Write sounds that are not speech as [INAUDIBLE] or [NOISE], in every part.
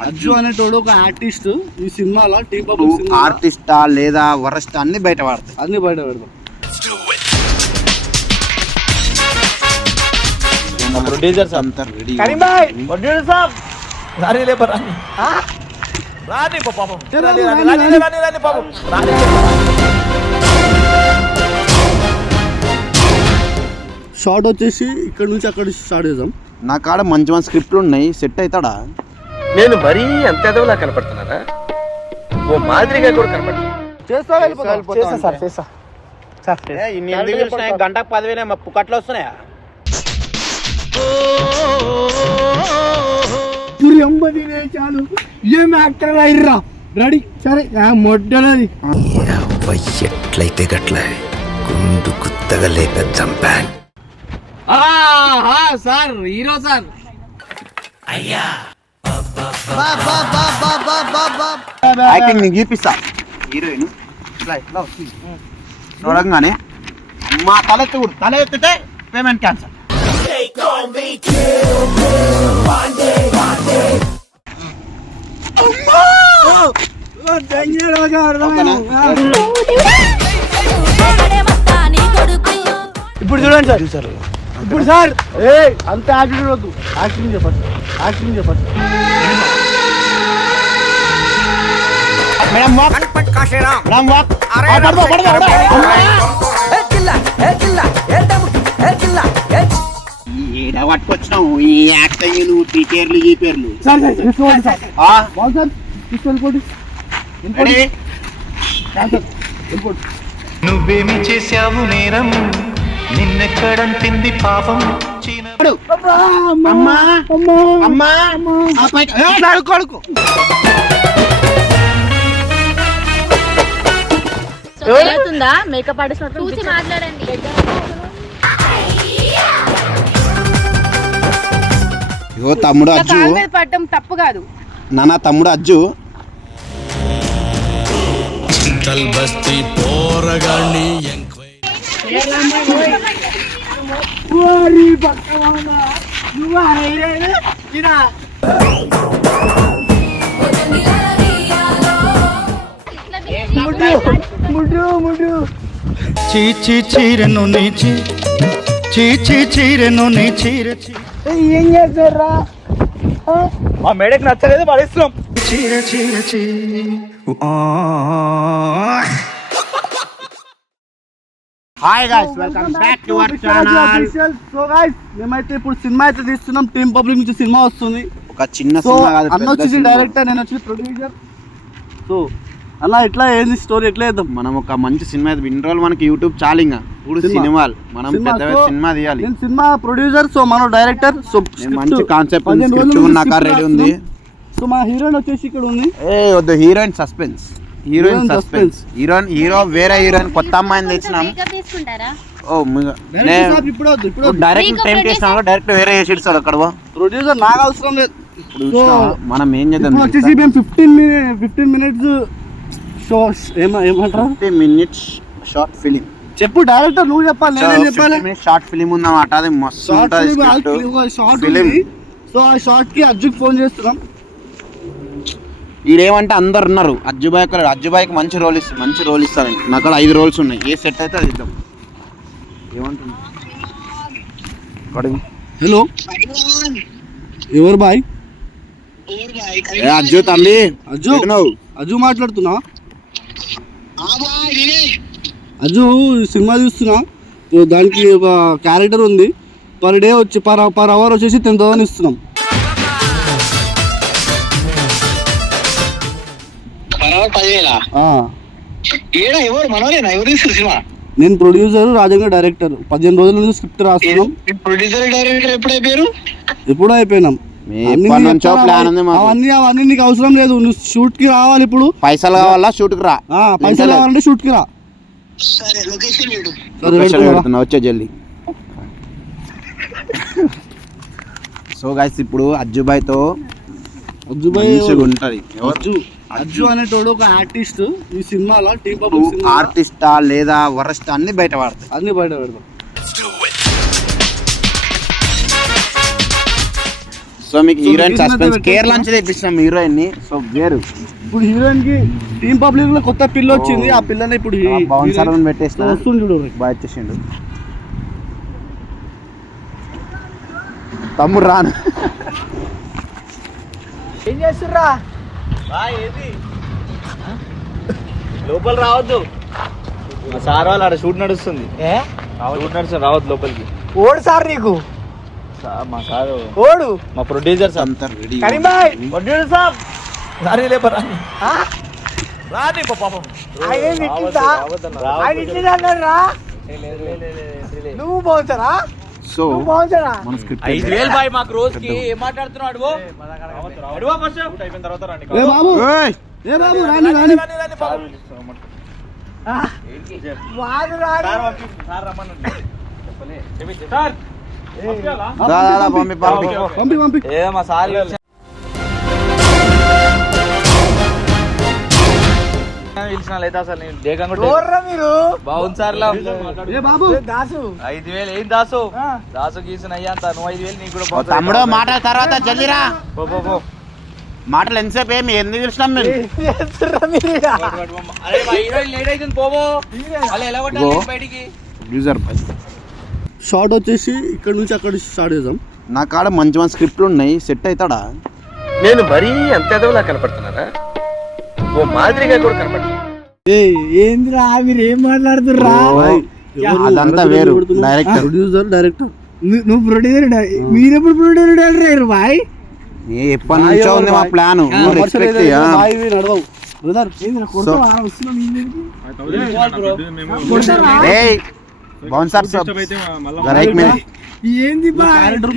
అజ్జు అనేటోడు ఒక ఆర్టిస్ట్ ఈ సినిమాలో టీ సినిమా ఆర్టిస్టా లేదా వరస్ట్? అన్ని బయట పడతాయి అన్ని బయట పెడదాం ప్రొడ్యూసర్ సాబ్. అంతా రెడీ కరీం భాయ్ ప్రొడ్యూసర్ సాబ్. రాని లే రాని. రాని పా పాపం. రాని రాని రాని రాని రాని పాపం. రాని. షార్ట్ వచ్చేసి ఇక్కడ నుంచి అక్కడ స్టార్ట్ చేద్దాం. నా కాడ మంచి మంచి స్క్రిప్ట్లు ఉన్నాయి. సెట్ అవుతాడా? నేను మరీ అంత ఎదవలా కనపడుతున్నారా ఓ మాదిరిగా కూడా కనపడుతున్నా. చేస్తా చేస్తా సార్ చేస్తా. సార్ గంటకు పదివేలే మా పుకట్లు వస్తున్నాయా? చాలు. ఏం యాక్టర్ అయ్యిర్రా రెడీ సరే. మొట్టనది ఎట్లయితే గట్ల గుండు గుత్తగా లేక చంపాన్ సార్ హీరో సార్. యాక్టింగ్ నీకు చూపిస్తా హీరోయిన్. ఇట్లా ఇట్లా వస్తుంది చూడంగానే మా తల ఎత్తకూడదు తల ఎత్తితే పేమెంట్ క్యాన్సల్ ఇప్పుడు చూడండి సార్. సార్ ఇప్పుడు సార్. ఏ అంత యాక్టింగ్ వద్దు. యాక్టింగ్ చెప్పచ్చు యాక్టింగ్ చెప్పచ్చు మేడం వాక్. Madam walk. పడదు పడదు ఈడ పట్టుకొచ్చినావు ఈ నువ్వు టీ పేర్లు ఈ పేర్లు సార్ సార్ తీసుకోండి సార్. ఆ, బాగు సార్ తీసుకెళ్ళిపోండి. నువ్వేమి చేశావు నేరం? నిన్నెక్కడంటింది పాపం? చీన అమ్మా అమ్మా. ఆ అవుతుందా మేకప్ ఆర్టిస్ట్ చూసి మాట్లాడండి. ఇగో తమ్ముడు అజ్జు. పడటం తప్పు కాదు. నాన్న తమ్ముడు అజ్జు. చీచి చీరెను నీచి. చీచి చీరెను నీ చీర చీ- మా మేడకి నచ్చలేదు పడేస్తున్నాం. చీర చీర చీ. ఆ. Hi guys welcome back to our channel so guys మేమైతే ఇప్పుడు సినిమా అయితే తీస్తున్నాం. టీమ్ పబ్లిక్ నుంచి సినిమా వస్తుంది. ఒక చిన్న సినిమా కాదు అన్న వచ్చేసి. డైరెక్టర్ నేను వచ్చి ప్రొడ్యూసర్ సో అన్న ఎట్లా ఏంది స్టోరీ ఎట్లా వేద్దాం మనం ఒక మంచి సినిమా రోజులు మనకి యూట్యూబ్ చాలు ఇంకా ఇప్పుడు సినిమా. సినిమాలు. మనం. పెద్ద సినిమా తీయాలి. నేను సినిమా ప్రొడ్యూసర్ సో మనం డైరెక్టర్ సో మంచి కాన్సెప్ట్ పదిహేను స్క్రిప్ట్ రెడీ ఉంది. సో మా హీరోయిన్ వచ్చేసి ఇక్కడ ఉంది. ఏ వద్దు heroine suspense heroine suspense heroine hero వేరే హీరోయిన్ కొత్త అమ్మాయిని తెచ్చినాం. ఓ డైరెక్ట్ టైం. చేసినా డైరెక్ట్ వేరే చేసి ఇస్తాడు అక్కడ. ప్రొడ్యూసర్ నాకు అవసరం లేదు? మనం ఏం చేద్దాం వచ్చేసి మేము fifteen minute fifteen minutes show ఏమ ఏమంటారు? Minutes short film. చెప్పు డైరెక్టర్ నువ్వు చెప్పాలి నేనేం చెప్పాలి? షార్ట్ ఫిలిం ఉందన్నమాట అది మస్తు షార్ట్ ఉంటుంది షార్ట్ ఫిలిం. సో ఆ షార్ట్కి అర్జున్ ఫోన్ చేస్తున్నాం. ఈడేమంటే అందరు ఉన్నారు అజ్జుబాయ్ ఒకరు అజ్జుబాయ్కి మంచి రోల్ ఇస్తుంది మంచి రోల్ ఇస్తాను నాకు ఐదు రోల్స్ ఉన్నాయి ఏ సెట్ అయితే అది ఇద్దాం. ఏమంటుంది హలో? ఎవరు బాయ్? అజ్జు తమ్మి. అజ్జు? అజ్జు మాట్లాడుతున్నా. అజ్జు సినిమా చూస్తున్నా? దానికి ఒక క్యారెక్టర్ ఉంది. పర్ డే వచ్చి పర్ పర్ అవర్ వచ్చేసి టెన్ థౌసండ్ ఇస్తున్నాం. నేను ప్రొడ్యూసర్ రాజంగా డైరెక్టర్ పదిహేను రోజుల నుంచి స్క్రిప్ట్ రాస్తున్నాం. ప్రొడ్యూసర్ డైరెక్టర్ ఎప్పుడో అయిపోయినాం. నుంచో ప్లాన్ ఉంది మాకు. అవన్నీ అవన్నీ నీకు అవసరం లేదు. నువ్వు షూట్కి రావాలి ఇప్పుడు. పైసలు కావాలా? షూట్కి రా. ఆ, పైసలు. కావాలంటే షూట్కి రా. సరే లొకేషన్. పెడుతున్నా వచ్చే జల్దీ. సో గైస్ ఇప్పుడు అజ్జుబాయ్తో అజ్జు బాయ్ మంచిగా ఉంటది అజ్జు. అజ్జు అనేటోడు ఒక ఆర్టిస్ట్ ఈ సినిమాలో పబ్లిక్ సినిమా ఆర్టిస్టా లేదా వరస్ట్ అన్ని బయట పడతాయి అన్ని బయట పెడదాం సో మీకు హీరోయిన్ సస్పెన్స్ కేరళ నుంచి తెప్పించినాం హీరోయిన్ని సో వేరు. ఇప్పుడు హీరోయిన్కి టీమ్ పబ్లిక్లో కొత్త పిల్ల వచ్చింది. ఆ పిల్లని ఇప్పుడు పవన్ సరవణ్ పెట్టేసిన వస్తుంది చూడు బాగా వచ్చేసిండు. తమ్ముడు రాను. ఏం చేస్తుర్రా? లోపల రావద్దు. సార్ వాళ్ళు ఆడ షూట్ నడుస్తుంది. ఏ? షూట్ నడుస్తుంది రావద్దు లోపలికి. ఓడు సార్ నీకు. మా సారు. ఓడు. మా ప్రొడ్యూసర్ సార్. కరీం భాయ్ సాబ్. రాని పాపం. ఆయన ఇట్లా ఆయన నువ్వు బాగుంటారా సో నువ్వు బాగుంటారా మన స్క్రిప్ట్ ఐదు వేలు బాయ్ మాకు రోజుకి. ఏం మాట్లాడుతున్నావు అడుగు. అడుగు ఫస్ట్. అయిపోయిన తర్వాత రండి. ఏ బాబు. ఏ బాబు రాని రాని రాని రాని. పాపం ఆ, వాడు రాని. సార్ రమ్మనండి. సార్ దాదా పంపి పంపి. పంపి సార్. తమ్ముడు మాటల తర్వాత జల్దిరా. పో, పో, పో. మాటలు ఎంతసేపు ఏమి ఎందుకు పిలిచినాం మేము? బయటికి? షార్ట్ వచ్చేసి ఇక్కడ నుంచి అక్కడ స్టార్ట్ చేద్దాం. నా కాడ మంచి మంచి స్క్రిప్ట్లు ఉన్నాయి సెట్ అవుతాడా నేను మరీ అంత ఎదవలా కనపడుతున్నారా ఓ మాదిరిగా కూడా కనపడుతున్నా. ఏందిరా మీరు ఏం మాట్లాడుతుర్రా? అదంతా వేరు డైరెక్టర్. Producer director. ను- నువ్వు ప్రొడ్యూసర్ మీరెప్పుడు ప్రొడ్యూసర్ అయ్యారు బాయ్? ఎప్పటి నుంచో ఉంది మా ప్లాన్? నడవవు బ్రదర్ ఏయ్ బౌన్సర్ ఏంది క్యారెక్టర్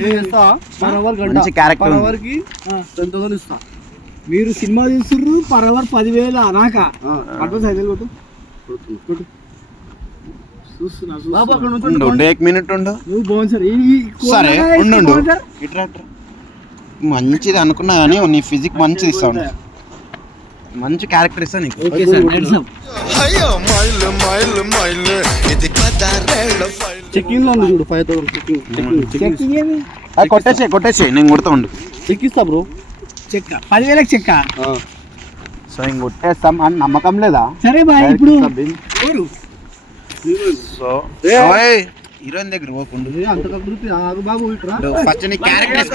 టెన్ థౌసండ్ ఇస్తా. మీరు సినిమా చూస్తుర్రు పర్ అవర్ పదివేలు అనాక. అడ్వాన్స్ ఐదు వేలు కొట్టు. మంచిది అనుకున్నా కానీ నీ ఫిజిక్ మంచిది ఇస్తా ఉండు. మంచి క్యారెక్టర్ ఇస్తా నీకు. ఓకే సార్ చెక్కింగ్లో ఉంది చూడు five thousand checking. Checking. Checking. ఏమి అది కొట్టేసే కొట్టేసే నేను కొడతా ఉండు. చెక్కిస్తా బ్రో చెక్క. పదివేలకు చెక్క. సో ఇంక కొట్టేస్తాం. అని నమ్మకం లేదా? సరే బాయ్ ఇప్పుడు సో హీరోయిన్ దగ్గర పోకుండు. అంత ఆగు బాబు ఇట్రా ఫస్ట్ నీ క్యారెక్టర్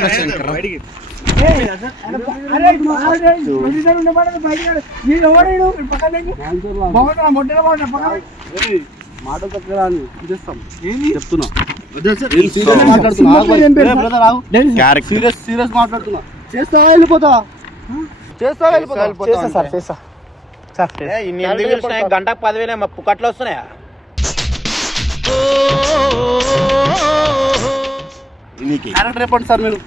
మాట చేస్తాం చెప్తున్నా సీరియస్ మాట్లాడుతున్నా సీరియస్ చేస్తా వెళ్ళిపోతా చేస్తా వెళ్ళిపోతా సార్ చేస్తా? గంటకు పదివేలే మా పుక్కట్లో వస్తున్నాయా క్యారెక్టర్ చెప్పండి సార్ మీరు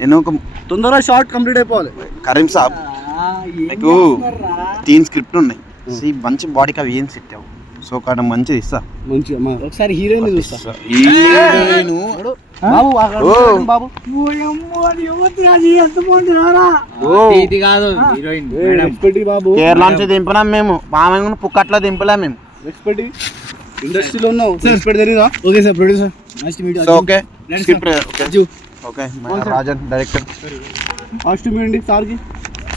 నేను ఒక తొందరగా షార్ట్ కంప్లీట్ అయిపోవాలి. కరీం సాబ్ మీకు తీన్ స్క్రిప్ట్ ఉన్నాయి. See, మంచి బాడీకి అవి ఏం సెట్ అవ్వు? సో కాడ మంచిది ఇస్తా మంచిగా. ఒకసారి హీరోయిన్ చూస్తా. హీరోయిన్ బాబు బాబు. ఇది కాదు హీరోయిన్ బాబు. కేరళ నుంచి దింపినాం మేము. మామూలు పుక్కట్లో దింపలేం మేము. ఎక్స్పెక్ట్ ఇండస్ట్రీలో ఉన్నావు. ఎక్స్పెక్ట్ తెలియదా okay sir producer nice to meet so okay script okay. Okay. Rajan director costume ఏంటి సార్కి.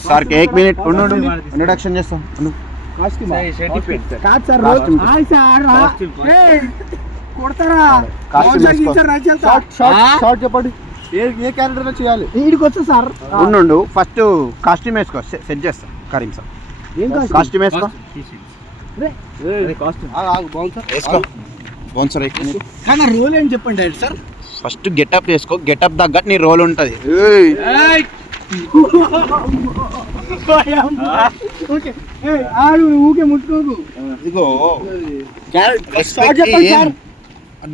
సార్ ఏక్ మినిట్ ఉండు ఉండు. ఇంట్రొడక్షన్ చేస్తాం ఉండు. కాదు సార్ రోజు హాయ్ సార్ కొడతారా. షార్ట్ షార్ట్ షార్ట్ చెప్పండి. ఏ ఏ క్యారెక్టర్ చేయాలి? వచ్చా సార్. ఉండు ఫస్ట్ కాస్ట్యూమ్ వేసుకో. సెట్ చేస్తాం కరీం సార్ ఏం కాస్ట్యూమ్ కాస్ట్యూమ్ వేసుకో. కాస్ట్యూమ్ ఆగు బాగుంది సార్. వేసుకో. బాగుంది. సార్ కానీ రోల్ ఏం చెప్పండి డైరెక్ట్ సార్? ఫస్ట్ గెటప్ వేసుకో గెటప్ తగ్గట్టు నీ రోల్ ఉంటుంది. ఇదిగో.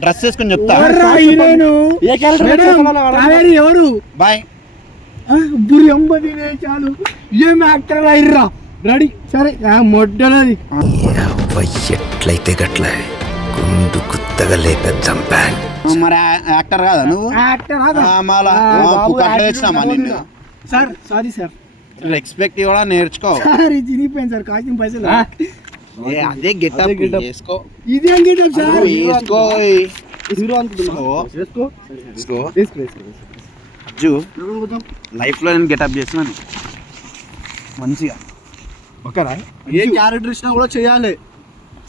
డ్రెస్ వేసుకొని చెప్తా. ఎవరు? బాయ్. బురి చాలు. ఏం యాక్టర్ రెడీ సరే యవ్వ ఎట్లయితే గట్ల. గుండు గుత్తగా లేపే చంపాన్ మరి యాక్టర్ కాదా నువ్వు? బాగుంది. నిన్ను? Sir sorry sir. రెస్పెక్ట్ కూడా నేర్చుకో. సార్ ఇది చినిగిపోయింది సార్ కాస్ట్యూమ్ పైసలు. ఏ, అదే గెటప్ getup. వేసుకో. ఇది ఏం గెటప్ సార్ వేసుకో హీరో అనుకుంటున్నా ఓ. వేసుకో. వేసుకో. వేసుకో. వేసుకో అజ్జు లైఫ్లో నేను గెటప్ చేస్తున్నాను మంచిగా. ఓకేనా ఏ క్యారెక్టర్ ఇచ్చినా కూడా చేయాలి.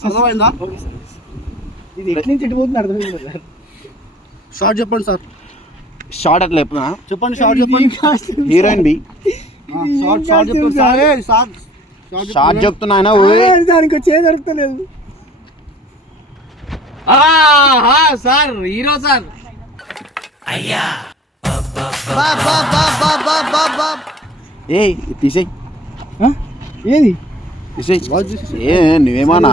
అర్థమైందా? ఇది ఎట్ల నుంచి ఎట్టిపోతుంది అర్థమైంది సార్. షార్ట్ చెప్పండి సార్. షార్ట్ అట్లా చెప్పునా చెప్పండి షార్ట్ చెప్పండి. హీరోయిన్ బి. ఆ, షార్ట్ షార్ట్ చెప్పండి సార్. ఏ, షార్ట్. షార్ట్. చెప్తున్నా ఆయన ఓయ్. దానికి వచ్చే దొరుకుతలేదు సార్ హీరో సార్. ఏయ్ తీసేయ్. ఏది? తీసేయ్. ఏ నువ్వేమన్నా?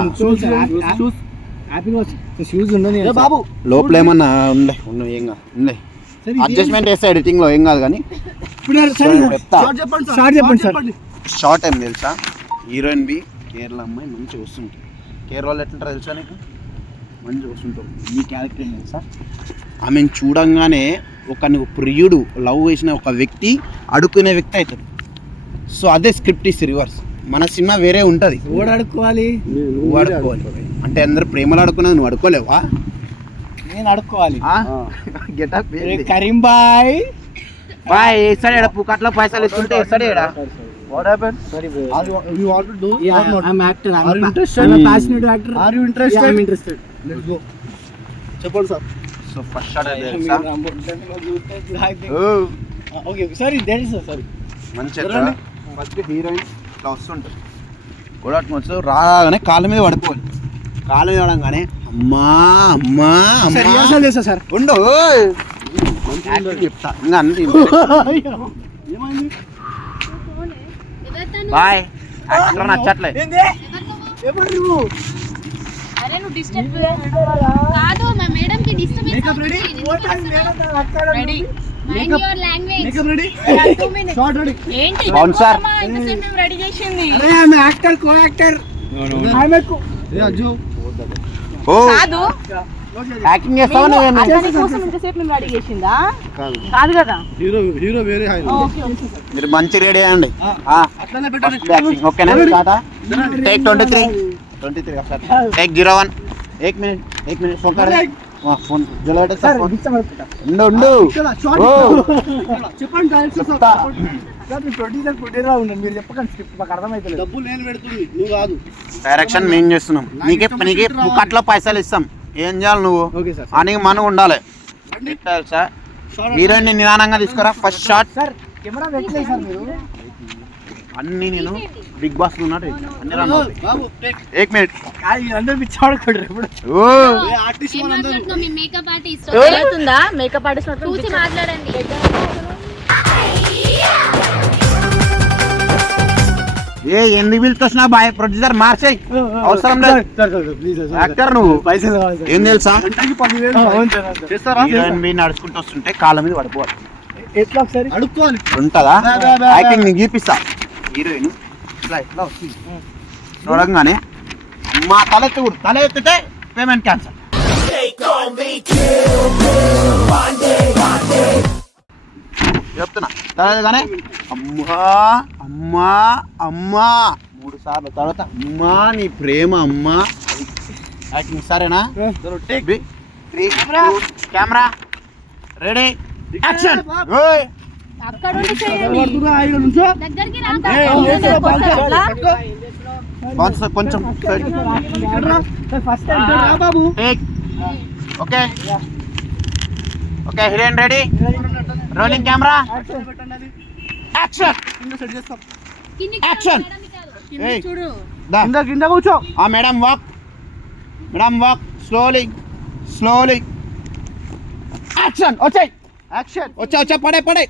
షూస్ ఉండని బాబు. లోపల ఏమన్నా ఉండే ఉండే ఏం కాదు ఉండే. అడ్జస్ట్మెంట్ చేస్తే ఎడిటింగ్లో ఏం కాదు కానీ. షార్ట్ చెప్పండి సార్. షార్ట్ చెప్పండి సార్. షార్ట్ ఏం తెలుసా? హీరోయిన్ బి కేరళ అమ్మాయి మంచిగా వస్తుంటుంది. కేరళలో ఎట్లుంటారో తెలుసా నీకు? మంచిగా వస్తుంటావు మీ క్యారెక్టర్ ఏం తెలుసా? ఆమెను చూడంగానే ఒక నువ్వు ప్రియుడు లవ్ చేసిన ఒక వ్యక్తి అడుక్కునే వ్యక్తి అవుతాడు. సో అదే స్క్రిప్ట్ ఇస్ రివర్స్ మన సినిమా వేరే ఉంటుంది. ఓడాడుకోవాలి అడుక్కోవాలి. అంటే అందరు ప్రేమలు అడుక్కున్నది నువ్వు అడుక్కోలేవా నేను అడుక్కోవాలి [LAUGHS] గెటప్ కరీం బాయ్. బాయ్ వేస్తాడు ఎడ పుకట్లో పైసలు ఇస్తుంటే వేస్తాడు ఎడ what happen Are you- you want to do or not? I'm actor Are you interested? I'm passionate actor Are you interested? I'm interested Let's go. చెప్పండి సార్. సో ఫస్ట్ షాట్ అది తెలుసా ఓకే సారీ ఫస్ట్ హీరోయిన్ ఇట్లా వస్తుంటుంది వచ్చి రాగానే కాళ్ళ మీద పడిపోవాలి. మీద పడంగానే అమ్మా అమ్మా సార్ అమ్మా. రిహార్సల్ చేస్తా సార్? ఉండు చెప్తా. ఇంకా [LAUGHS] బాయ్. యాక్టర్ నచ్చట్లే. ఎవరు నువ్వు? అరే నువ్వు డిస్టర్బ్ కాదు మా మేడం కి disturb makeup ready? Ready mind your language makeup ready short ready. ఏంటి? అవును సార్. ఎంతసేపు రెడీ చేసింది. అరే I'm actor co actor I'm a Ajju. ఓ కాదు. యాక్టింగ్ చేస్తావా కాదు. కదా హీరో హీరో వేరే మీరు మంచి రెడీ అండి. ఓకేనా కాదా take twenty three twenty three take zero one ఏక్ మినిట్ ఏక్ మినిట్ ఫోన్ కాదు ఫోన్ జలవాటే సార్ ఉండు ఉండు. చెప్పండి మీ ప్రొడ్యూసర్ ప్రొడ్యూసర్ ఉండండి మీరు చెప్పకండి స్క్రిప్ట్ మాకు అర్థమవుతలేదు డబ్బులు నేను పెడుతుంది నువ్వు కాదు. డైరెక్షన్ మేము చేస్తున్నాం. నీకే నీకే పుక్కట్లో పైసలు ఇస్తాం. ఏం చేయాలి నువ్వు? ఓకే సార్ అని మనం ఉండాలి. తెలుసా హీరోయిన్ నిదానంగా తీసుకురా ఫస్ట్ షాట్ సార్ కెమెరా పెట్టలేదు సార్ మీరు. అన్ని నేను బిగ్ బాస్ ఉన్నట్టు అన్ని రన్ అవుతాయి. బాబు టేక్. ఏక్ మినిట్. అందరూ పిచ్చి ఆడుకుంటారు ఇప్పుడు. ఓ. ఏ ఆర్టిస్ట్ మేకప్ ఆర్టిస్ట్ అవుతుందా మేకప్ ఆర్టిస్ట్ చూసి మాట్లాడండి. ఏ ఎందుకు పిలుచుకొచ్చినా బాయ్ ప్రొడ్యూసర్ మార్చేయి అవసరం లేదు. Sir sir please sir actor నువ్వు. పైసలు సార్. ఏం తెలుసా? సార్. సార్. నడుచుకుంటూ వస్తుంటే కాళ్ళ మీద పడిపోవాలి. ఎట్లా ఒకసారి? అడుక్కోవాలి. ఉంటుందా? యాక్టింగ్ నీకు చూపిస్తా. హీరోయిన్ ఇట్లా ఇట్లా వస్తుంది. చూడంగానే మా తల ఎత్తకూడదు. తల ఎత్తితే పేమెంట్ క్యాన్సల్. చెప్తున్నా తల ఎత్తగానే అమ్మా అమ్మా అమ్మా మూడు సార్లు తర్వాత అమ్మా నీ ప్రేమ అమ్మా యాక్టింగ్ సరేనా కెమెరా రెడీ యాక్షన్ కొంచెం okay okay heroine ready? Rolling camera action దా. కింద కింద కూర్చో. ఆ madam walk madam walk slowly slowly action వచ్చాయి. యాక్షన్ వచ్చా వచ్చా పడే పడే.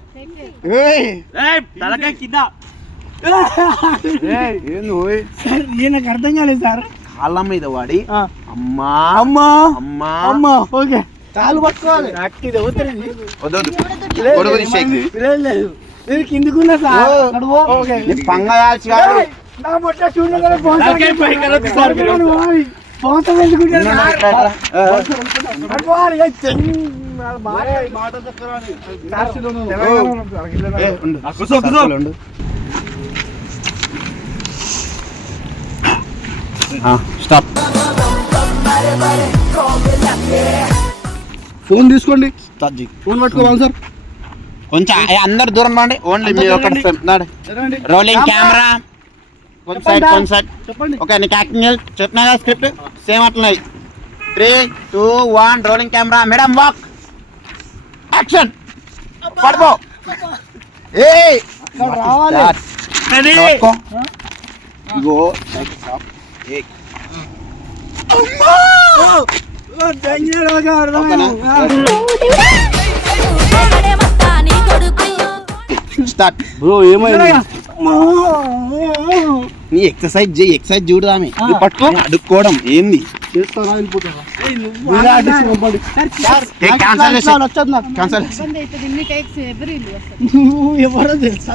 తలకాయ కింద. నాకు అర్థం కాలేదు సార్. కాళ్ళ మీద వాడి. అమ్మా అమ్మా. అమ్మా. అమ్మా. ఓకే. కాలు పట్టుకోవాలి. కొడుకు తీసేయి లేదు నేను కిందికున్నా సార్. పంగయాల్సి కాదు నా మొట్ట. పోతాం ఎందుకుంటారు స్టాప్. ఫోన్ తీసుకోండి. తజ్జి ఫోన్ పట్టుకోవాలి సార్. కొంచెం ఏ, అందరు దూరం రండి. ఓన్లీ మీరు ఒకటి. రోలింగ్ కెమెరా కొంచెం సైడ్ కొంచెం సైడ్ చెప్పండి. ఓకే నీకు యాక్టింగ్ చెప్పినా కదా script same అట్లున్నాయి. Three two one rolling camera madam walk action పడుకో. ఏ రావాలి. ఇగో స్టార్ట్ బ్రో ఏమైంది? నీ ఎక్సర్సైజ్ చేయి ఎక్సర్సైజ్ చూడదామే ఇది పట్టుకో అడుక్కోవడం. ఏంది? నువ్వు ఎవరో తెలుసా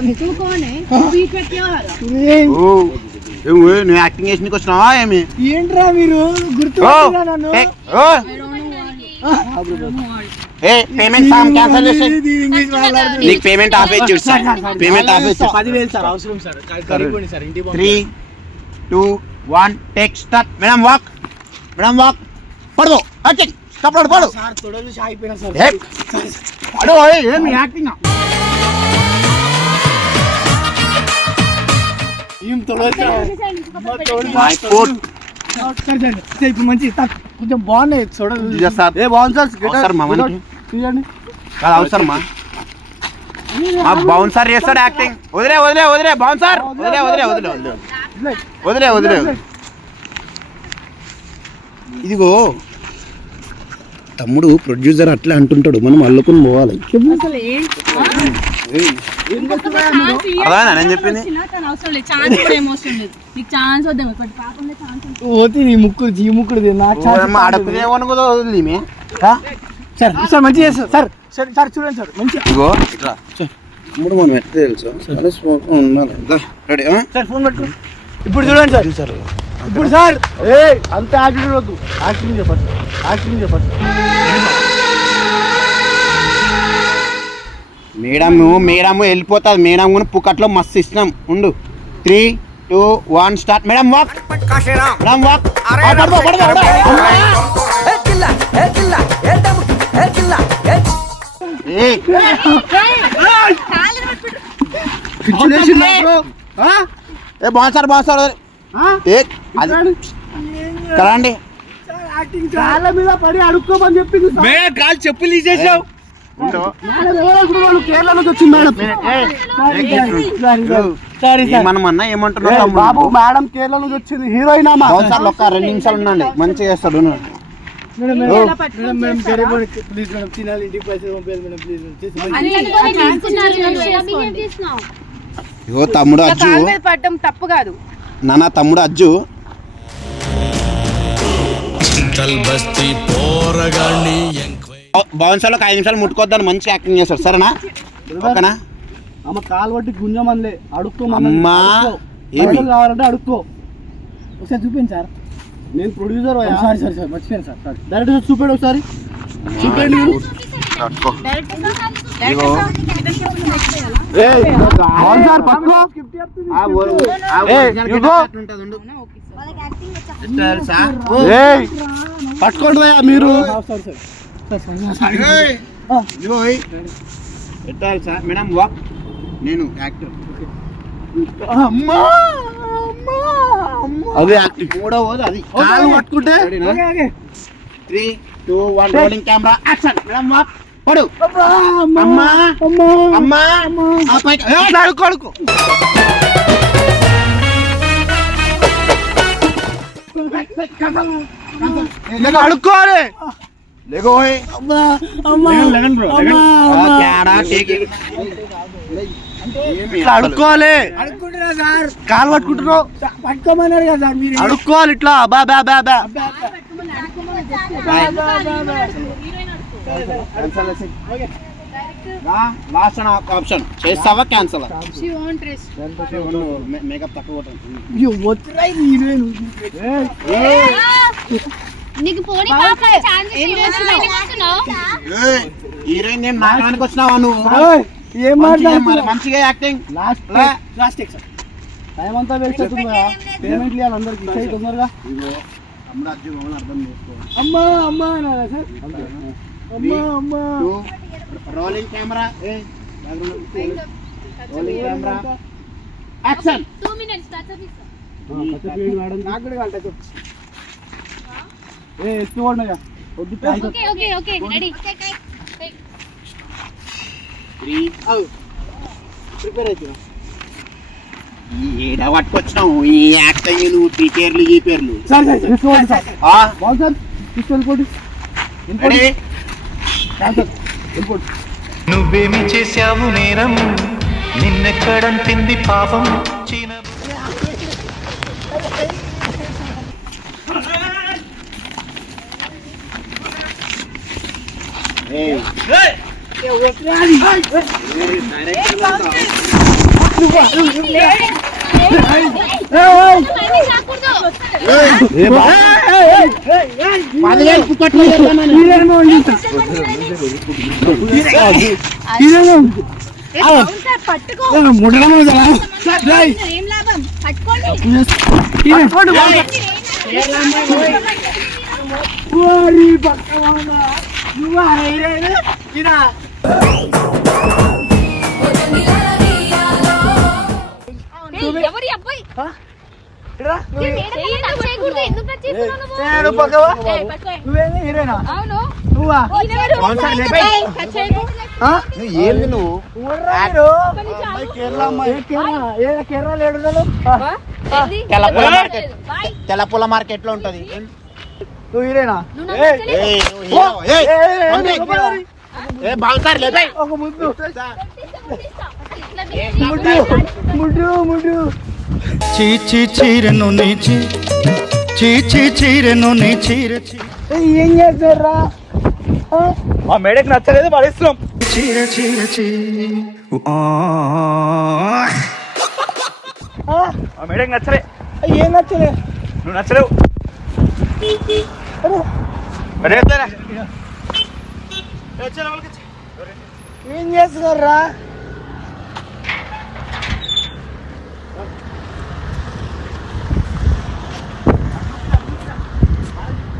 ఏయ్, నువ్వు యాక్టింగ్ చేసి వచ్చినావా ఏమి? ఏంట్రా మీరు? గుర్తు? ఏ, పేమెంట్ ఫామ్ క్యాన్సల్ చేసి. నీకు పేమెంట్ ఆపేసి చూడు సార్. పేమెంట్ ఆపేసి పదివేలు సార్ అవసరం సార్. కనుక్కోండి సార్ ఇంటికి పంపండి. Three two one take start madam walk madam walk పడు యాక్టింగ్ స్టాప్ పడు పడు సార్ తొడలు సాగిపోయినా సార్. ఏ, పడు ఏమి యాక్టింగ్ ఇప్పుడు మంచి కొంచెం బాగున్నాయి తొడలు సార్. ఏ బాగుంది సార్ మా అవసరమా మా. చేస్తాడు యాక్టింగ్ వదిలే వదిలే వదిలే బౌన్సర్ వదిలే వదిలే వదిలే వదిలే వదిలే వదిలే. వదిలే. ఇదిగో తమ్ముడు ప్రొడ్యూసర్ అట్లా అంటుంటాడు మనం అల్లుకుని పోవాలి. అసలు ఏంటి? అదా నేను చెప్పింది. ఏం పోతే నీ ముక్కుడు జీ ముక్కుడు నాకు అడుగుదేమనుకో వదిలి సార్ సార్ మంచిగా చేస్తారు. సార్ సార్ సార్ చూడండి సార్ మంచిగా. ఇగో ఇట్లా. తమ్ముడు మనం ఎట్లా తెలుసు? రెడీ సార్ ఫోన్ ఇప్పుడు చూడండి సార్. సార్ ఇప్పుడు సార్. ఏయ్ అంత యాక్టింగ్ వద్దు. యాక్టింగ్ చెప్పండి. యాక్టింగ్ చెప్పండి. మేడము మేడము వెళ్ళిపోతుంది. మేడం కూడా పుక్కట్లో మస్తు ఇష్టం ఉండు. Three two one start madam walk madam walk ఏ బాగుంది బాగుంది ఏ అది. కదండి. కాళ్ళ మీద పడి అడుక్కోమని చెప్పింది సార్. మేడం కాలు చెప్పులు తీసేసావు ఏమంటున్నావు ఏయ్, తమ్ముడు? బాబు మేడం కేరళ నుంచి వచ్చింది హీరోయిన్ అమ్మా ఒక్క రెండు నిమిషాలు ఉండండి. మంచిగా చేస్తాడు ఇగో తమ్ముడు అజ్జు. పట్టడం తప్పు కాదు. నాన్న తమ్ముడు అజ్జు. బౌన్సర్లో ఒక ఐదు నిమిషాలు ముట్టుకోద్దని మంచి యాక్టింగ్ చేస్తాడు. సరేనా? ఓకేనా? అమ్మ కాలు పట్టి గుంజమనిలే అడుక్కోమన్నది. అమ్మా, అడుక్కో. ఏమి? కావాలంటే అడుక్కో. ఒకసారి చూపించండి సార్. నేను ప్రొడ్యూసర్ సారీ సారీ సార్ మర్చిపోయాను సార్. సారీ. డైరెక్ట్ చూపెడు ఒకసారి. చూపెండి పట్టుకోండి మీరు. సార్. Madam walk. నేను యాక్టర్. అది యాక్టింగ్ మూడో పోదు అది కాలు పట్టుకుంటే? Three two one rolling camera action madam walk. పడు. అమ్మా అమ్మా. ఆ పైకి. ఏయ్, అడుక్కో అడుక్కో లేక ఇట్లా అడుక్కోవాలి. అనుకుంటున్నా సార్. కాలు పట్టుకుంటున్నావు? పట్టుకోమన్నారు కదా సార్ మీరు. అడుక్కోవాలి ఇట్లా. బా బా బా బా. Last option. చేస్తావా cancel she want rest makeup తక్కువ నీకు పోనీ పాప ఏం చేస్తున్నావు? ఏయ్, హీరోయిన్ ఏం వచ్చినావా నువ్వు? ఏం మంచిగా యాక్టింగ్ లాస్ట్ లాస్ట్ ఎక్స్ టైం అంతా వేస్ట్ అవుతుంది కదా పేమెంట్ ఇవ్వాలి అందరికి తొందరగా. అర్థం చేసుకో. అమ్మా అమ్మా అన్నారా సార్. అమ్మా అమ్మా. రోలింగ్ కెమెరా నాకు కూడా కావాలి చెప్పు ఏ ఎత్తు వాడినయ్యా వద్దు okay okay okay ready. Prepare అవుతున్నా ఏడ పట్టుకొచ్చినావు? ఈ పేర్లు ఈ పేర్లు. సార్ సార్ తీసుకోండి సార్. ఆ? బాగు సార్ తీసుకెళ్ళిపోండి. రెడీ? సార్ సార్ వెళ్ళిపోండి. నువ్వేమి చేశావు నేరం నిన్నెక్కడంటింది పాపం చీన ఏయ్. పదివేలు పుక్కట్లు చేస్తానని. పట్టుకో ముడడం ఏం లాభం పట్టుకోండి ఎవరి అబ్బాయి? ఏంది నువ్వు. తెల్లపూల మార్కెట్. లో ఉంటది. నువ్వు హీరోయినా? నువ్వు నాకు నచ్చలేదు. ఏయ్, నువ్వు హీరో. ఏయ్, ఉంది. ఏ బాగుతారు లేపే. ఒక ముద్దు. ముడ్డు ముడ్డు ముడ్డు చీచి చీరెను నీచి చీచి చీరెను నీ చీర చీ- ఏయ్, ఏం చేస్తారా మా మేడకి నచ్చలేదు పడేస్తున్నాం. చీర చీర చీ. ఆ? మా మేడకి నచ్చలే. ఏం నచ్చలే? నువ్వు నచ్చలేవు. ఏం చేస్తున్నారా